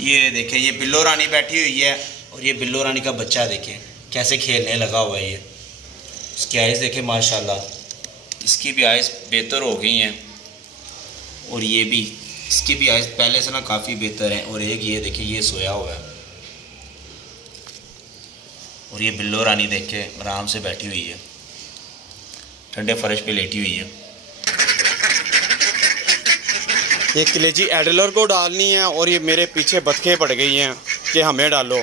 ये देखें, ये बिल्लो रानी बैठी हुई है और ये बिल्लो रानी का बच्चा देखें कैसे खेलने लगा हुआ है। ये इसकी आइज़ देखें माशाल्लाह, इसकी भी आइज़ बेहतर हो गई हैं और ये भी, इसकी भी आइज़ पहले से ना काफ़ी बेहतर हैं। और एक ये देखें, ये सोया हुआ है और ये बिल्लो रानी देखें आराम से बैठी हुई है, ठंडे फर्श पे लेटी हुई है। ये कलेजी एडलर को डालनी है और ये मेरे पीछे बतखें पड़ गई हैं कि हमें डालो।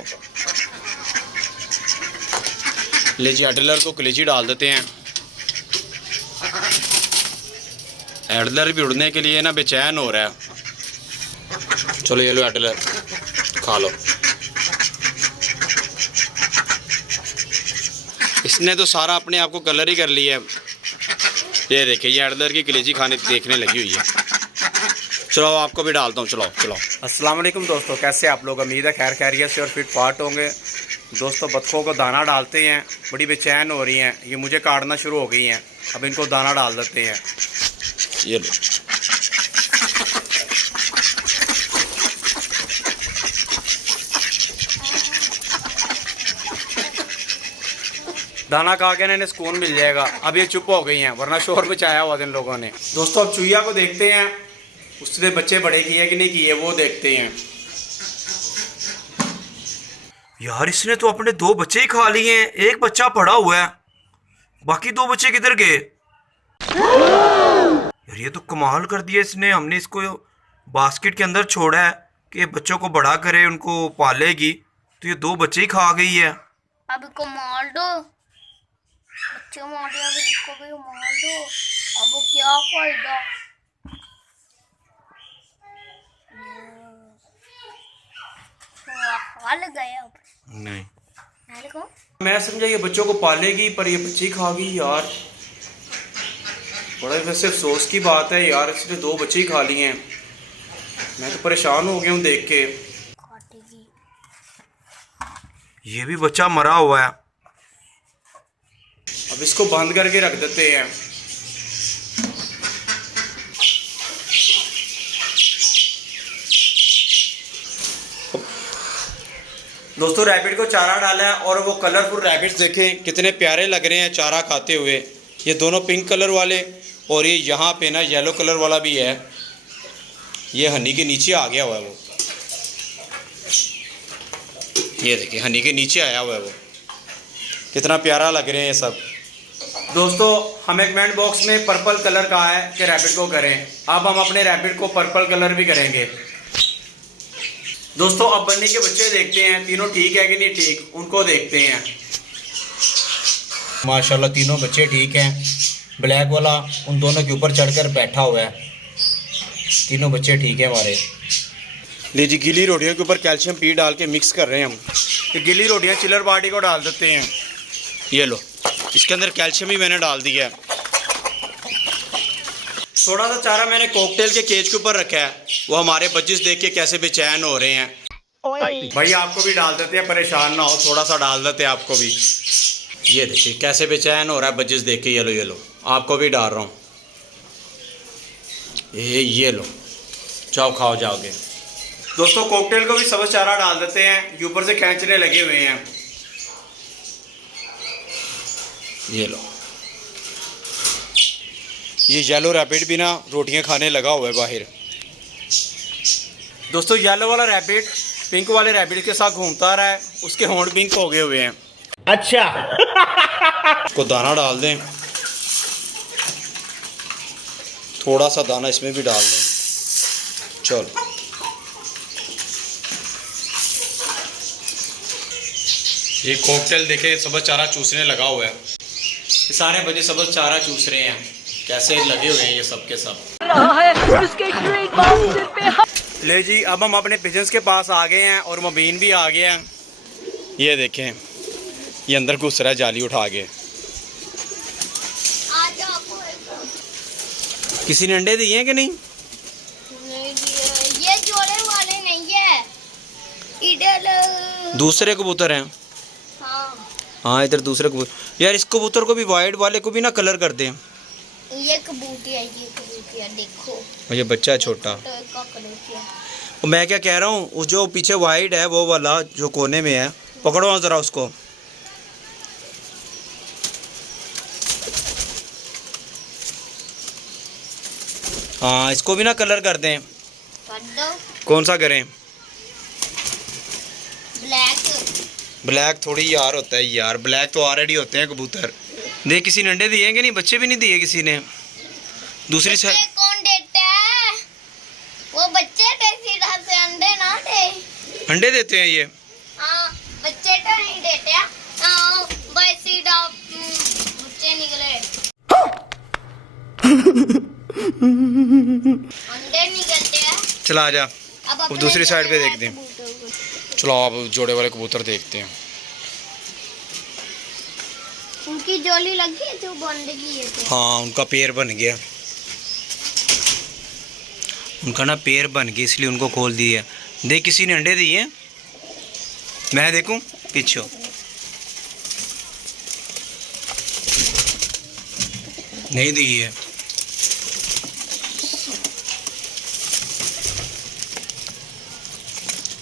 कलेजी एडलर को कलेजी डाल देते हैं। एडलर भी उड़ने के लिए ना बेचैन हो रहा है। चलो ये लो एडलर, खा लो। इसने तो सारा अपने आप को कलर ही कर लिया है। ये देखिए, ये एडलर की कलेजी खाने देखने लगी हुई है। चलो आपको भी डालता हूँ। चलो चलो। अस्सलाम वालेकुम दोस्तों, कैसे आप लोग? उम्मीद है खैर खैरियत से और फिट फाट होंगे। दोस्तों बतखों को दाना डालते हैं, बड़ी बेचैन हो रही हैं, ये मुझे काटना शुरू हो गई हैं। अब इनको दाना डाल देते हैं। ये लो। दाना खा के ना इन्हें सुकून मिल जाएगा। अब ये चुप हो गई हैं, वरना शोर मचाया हुआ इन लोगों ने। दोस्तों अब चूहिया को देखते हैं, उसने बच्चे बड़े किए कि नहीं किए वो देखते हैं। यार इसने तो अपने 2 बच्चे ही खा लिए हैं, एक बच्चा पड़ा हुआ है, बाकी 2 बच्चे किधर गए? यार ये तो कमाल कर दिया इसने। हमने इसको बास्केट के अंदर छोड़ा है कि बच्चों को बड़ा करे, उनको पालेगी, तो ये 2 बच्चे ही खा गई है। अब इसको मार दो, बच्चे मार दिया, अब इसको भी मार दो। अब क्या फायदा? हाल गया अब नहीं को? मैं समझा ये बच्चों को पालेगी, पर ये बच्चे ही खा गई यार। बड़ा वैसे अफसोस की बात है यार, इसने 2 बच्चे ही खा लिए हैं। मैं तो परेशान हो गया हूँ देख के। ये भी बच्चा मरा हुआ है। अब इसको बंद करके रख देते हैं। दोस्तों रैबिट को चारा डाला है और वो कलरफुल रैबिट्स देखें कितने प्यारे लग रहे हैं चारा खाते हुए। ये दोनों पिंक कलर वाले और ये यहाँ पे ना येलो कलर वाला भी है। ये हनी के नीचे आ गया हुआ है वो, ये देखिए हनी के नीचे आया हुआ है वो। कितना प्यारा लग रहे हैं ये सब। दोस्तों हमें कमेंट बॉक्स में पर्पल कलर का है कि रैबिट को करें। अब हम अपने रैबिट को पर्पल कलर भी करेंगे। दोस्तों अब बन्नी के बच्चे देखते हैं, तीनों ठीक है कि नहीं ठीक, उनको देखते हैं। माशाल्लाह तीनों बच्चे ठीक हैं। ब्लैक वाला उन दोनों के ऊपर चढ़कर बैठा हुआ है। तीनों बच्चे ठीक हैं हमारे। लीजिए गीली रोटियों के ऊपर कैल्शियम पी डाल के मिक्स कर रहे हैं हम। ये गीली रोटियां चिलर पार्टी को डाल देते हैं। ये लो, इसके अंदर कैल्शियम ही मैंने डाल दिया है। थोड़ा सा चारा मैंने कॉकटेल के केज के ऊपर रखा है, वो हमारे बच्चे देख के कैसे बेचैन हो रहे हैं। भाई आपको भी डाल देते हैं, परेशान ना हो, थोड़ा सा डाल देते हैं आपको भी। ये देखिए कैसे बेचैन हो रहा है बच्चे देख के। ये लो आपको भी डाल रहा हूँ। ये लो, जाओ खाओ जाओगे। दोस्तों कॉकटेल को भी सब्ज़ चारा डाल देते हैं, ऊपर से खींचने लगे हुए हैं। ये लो, ये येलो रैबिट भी ना रोटियां खाने लगा हुआ है बाहर। दोस्तों येलो वाला रैबिट पिंक वाले रैबिट के साथ घूमता रहा है, उसके होंठ पिंक हो गए हुए हैं। अच्छा को दाना डाल दें, थोड़ा सा दाना इसमें भी डाल दें। चलो ये कॉकटेल देखे सब्ज़ चारा चूसने लगा हुआ है। ये सारे बच्चे सब्ज़ चारा चूस रहे हैं, कैसे लगे हुए हैं ये सब के सब। ले जी अब हम अपने पिजन्स के पास आ गए हैं और मुबीन भी आ गया है। ये देखें ये अंदर घुस रहा है जाली उठा के। किसी ने अंडे दिए हैं कि नहीं? ये जोड़े वाले नहीं है, इधर दूसरे कबूतर हैं। हाँ इधर दूसरे कबूतर। यार इस कबूतर को भी वाइट वाले को भी ना कलर कर दें। ये कबूतर है, ये कबूतर देखो। और ये बच्चा है छोटा। मैं क्या कह रहा हूँ, वो जो पीछे वाइट है वो वाला जो कोने में है, पकड़ो ज़रा उसको। हाँ, इसको भी ना कलर कर दें। कर दो। कौन सा करें? ब्लैक। ब्लैक थोड़ी यार होता है यार, ब्लैक तो ऑलरेडी होते हैं कबूतर। देख किसी ने अंडे दिए कि नहीं? बच्चे भी नहीं दिए किसी ने। दूसरी साइड बच्चे कौन देता है? वो बच्चे थे, सीधा से अंडे ना दे। अंडे देते हैं ये। हाँ, बच्चे तो नहीं देते हैं। हाँ, बस सीधा बच्चे निकले। अंडे निकलते हैं। चला जा, अब वो अपने दूसरी साइड पे जोड़े देखते हैं। वाले कबूतर को। चलो आप जोड़े वाले कबूतर देखते हैं। उनकी जोली लगी है जो बंद किए थे। हाँ, उनका पैर बन गया, उनका ना पैर बन गया, इसलिए उनको खोल दिया। देख किसी ने अंडे दिए हैं? मैं देखूं पीछे। नहीं दिए है।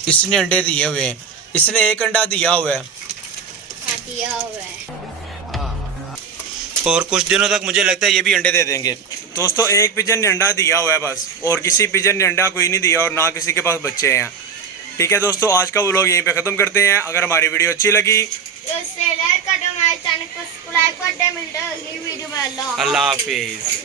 इसने अंडे दिए हुए हैं, इसने एक अंडा दिया हुआ है। हाँ, दिया हुआ है। और कुछ दिनों तक मुझे लगता है ये भी अंडे दे देंगे। दोस्तों, एक पिजन ने अंडा दिया हुआ है बस, और किसी पिजन ने अंडा कोई नहीं दिया, और ना किसी के पास बच्चे हैं। ठीक है दोस्तों, आज का व्लॉग यहीं पे ख़त्म करते हैं। अगर हमारी वीडियो अच्छी लगी तो इसे लाइक कर दो, हमारे चैनल को सब्सक्राइब कर दो। मिलते हैं अगली वीडियो में। अल्लाह अल्लाह हाफिज़।